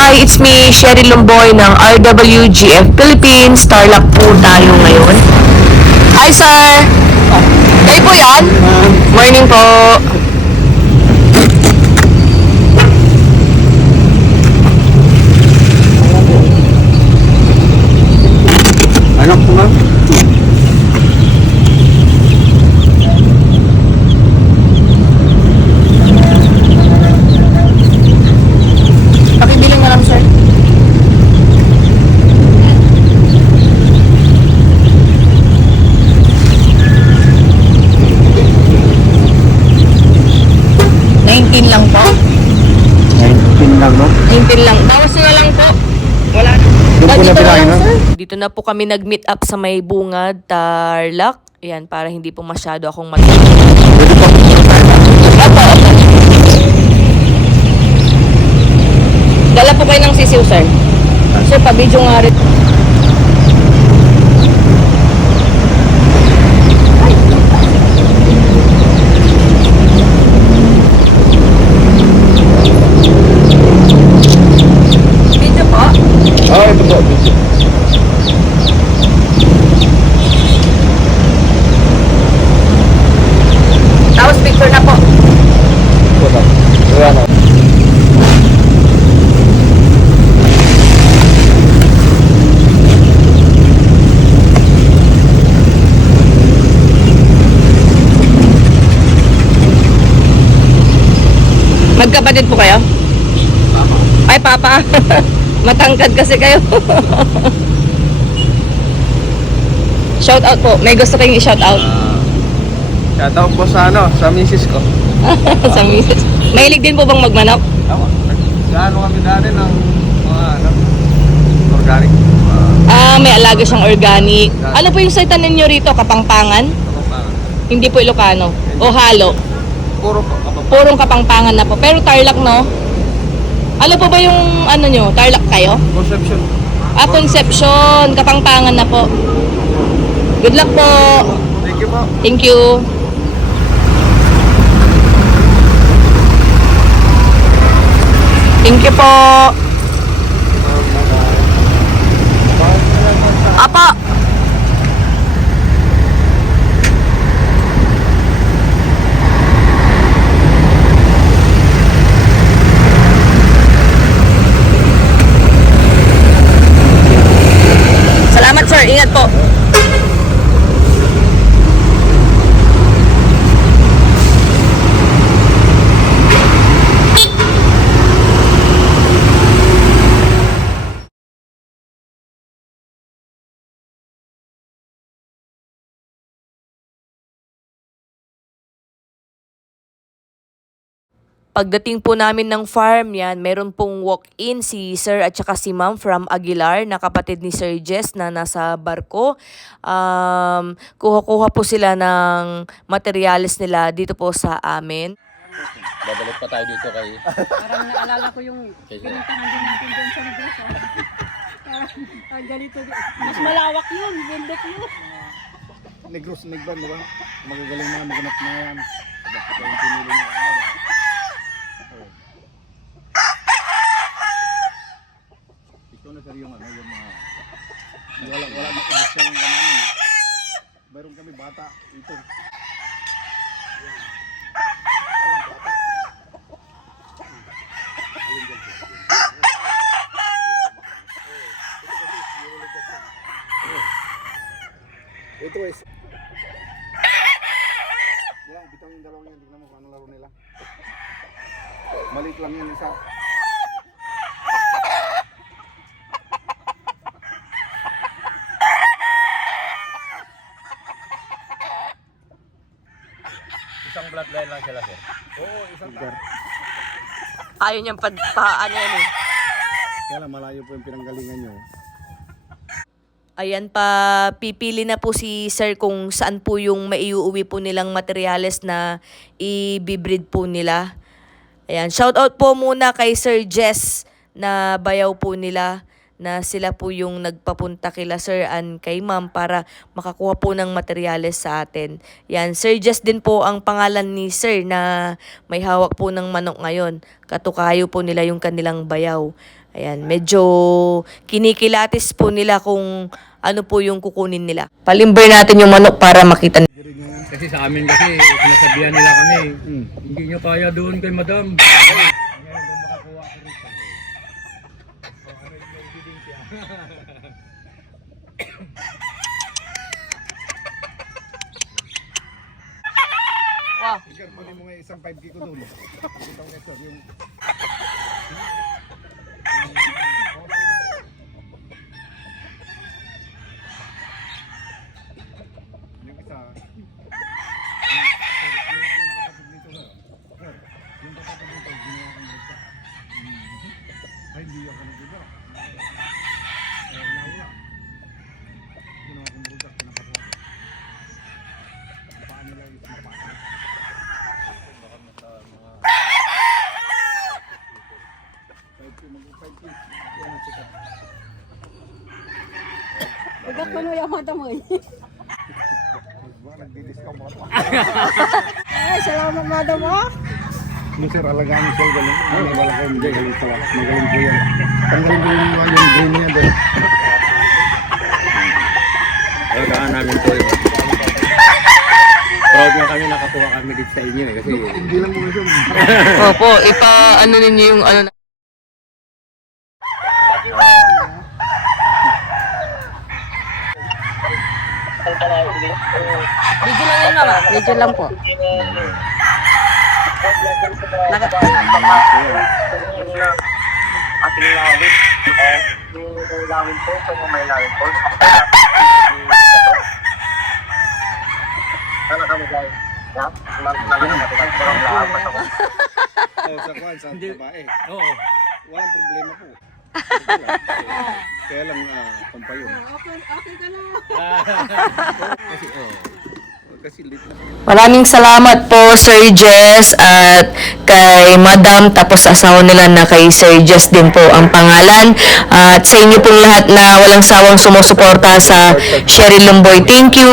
Hi, it's me, Sherry Lumboy ng RWGF Philippines. Starlock po tayo ngayon. Hi, sir! Kayo po yan? Morning po. 19 lang po. 19 lang, no? 19 lang. Bawas na lang po. Wala. Doon po na pinahin, no? Dito na po kami nag-meet up sa may bungad, Tarlac. Ayan, para hindi po masyado akong mag- Pwede po. Opo. Dala po kayo ng sisiw, sir. Ah. Sir, pa-video nga rin. Picture na po. Ito na. Ayan, oh. Magkapatid po kayo? Ay, papa. Matangkad kasi kayo. shout out po. May gusto kayong i-shout out Shoutout po sa ano, sa misis ko. sa misis. Mahilig din po bang magmanok? Tama. Gaano kami dati ng mga ano, organic. Ah, may alaga siyang organic. Ano po yung saitan ninyo rito? Kapangpangan? Pa? Hindi po Ilocano. O halo? Puro po. Kapag Purong kapangpangan na po. Pero Tarlac, no? Ano po ba yung ano nyo? Tarlac kayo? conception. Ah, Conception. Kapangpangan na po. Good luck po. Thank you po. Thank you. Thank you po. Apa. Salamat sir. Ingat po. Pagdating po namin ng farm yan, meron pong walk-in si Sir at saka si Ma'am from Aguilar na kapatid ni Sir Jess na nasa barko. Um, kuha-kuha po sila ng materials nila dito po sa amin. Babalik pa tayo dito kay Parang naalala ko yung pinuntahan din natin doon sa negosyo. Parang ang ganito. Mas malawak yun, bundok yun. Negros, Negban, di ba? Magagaling na, maganap na yan. Ito yung pinili niya. Ano ba? Oo. Ito na sir yung ano, yung mga... Wala, wala na ubos yung kanamin. Meron kami bata. Ito. Walang bata. Alin dyan, sir? Ito is yan, bitang yung dalawang yan. Tignan mo kung anong laro nila. Maliit lang yan isa. isang bloodline lang sila sir. Oo, isang car. Ayaw niyang pad, pa, ano yan eh. Kaya lang malayo po yung pinanggalingan nyo. Ayan pa, pipili na po si Sir kung saan po yung maiuwi po nilang materyales na i-breed po nila. Ayan, shout out po muna kay Sir Jess na bayaw po nila na sila po yung nagpapunta kila Sir and kay Ma'am para makakuha po ng materyales sa atin. Yan, Sir Jess din po ang pangalan ni Sir na may hawak po ng manok ngayon. Katukayo po nila yung kanilang bayaw. Ayan, medyo kinikilatis po nila kung ano po yung kukunin nila. Palimber natin yung manok para makita Kasi sa amin kasi, sinasabihan nila kami, Hmm. hindi nyo kaya doon kay madam. Sir, kunin mo nga isang 5K ko doon. Ito. Yung isa... Yung kapatid dito, sir. Sir, yung kapatid dito, ginawa kong rita. Ay, hindi ako nagbiba. Eh, nawala. Ginawa kong rita, pinapagawa ko. Ang paa nila is mapakit. Pagkat ko mo yung mata mo eh. Baka nagdi-discount mga to. Ay, salamat madam ah. Ano sir, alagaan mo sir, galing. Ay, wala ko, hindi, galing pala. Magaling po yan. Tanggalin ko yung mga yung green niya doon. Alagaan namin po yun. Proud nga kami nakakuha kami dito sa inyo eh. Kasi Hindi lang mo sir. Opo, ipa ano ninyo yung ano Video lang yun, mama. Medyo lang po. Ating lawin. Eh, yung lawin po, kung may lawin po. Sana kami guys. Ya, nalalaman ko ang lahat ako. Oh, sa kwan, sa babae. Oo. Walang problema po. Kaya lang, ah, pampayon. Okay, okay ka na. Kasi, oh, Maraming salamat po Sir Jess at kay Madam tapos asawa nila na kay Sir Jess din po ang pangalan at sa inyo pong lahat na walang sawang sumusuporta sa Sherry Lumboy. Thank you!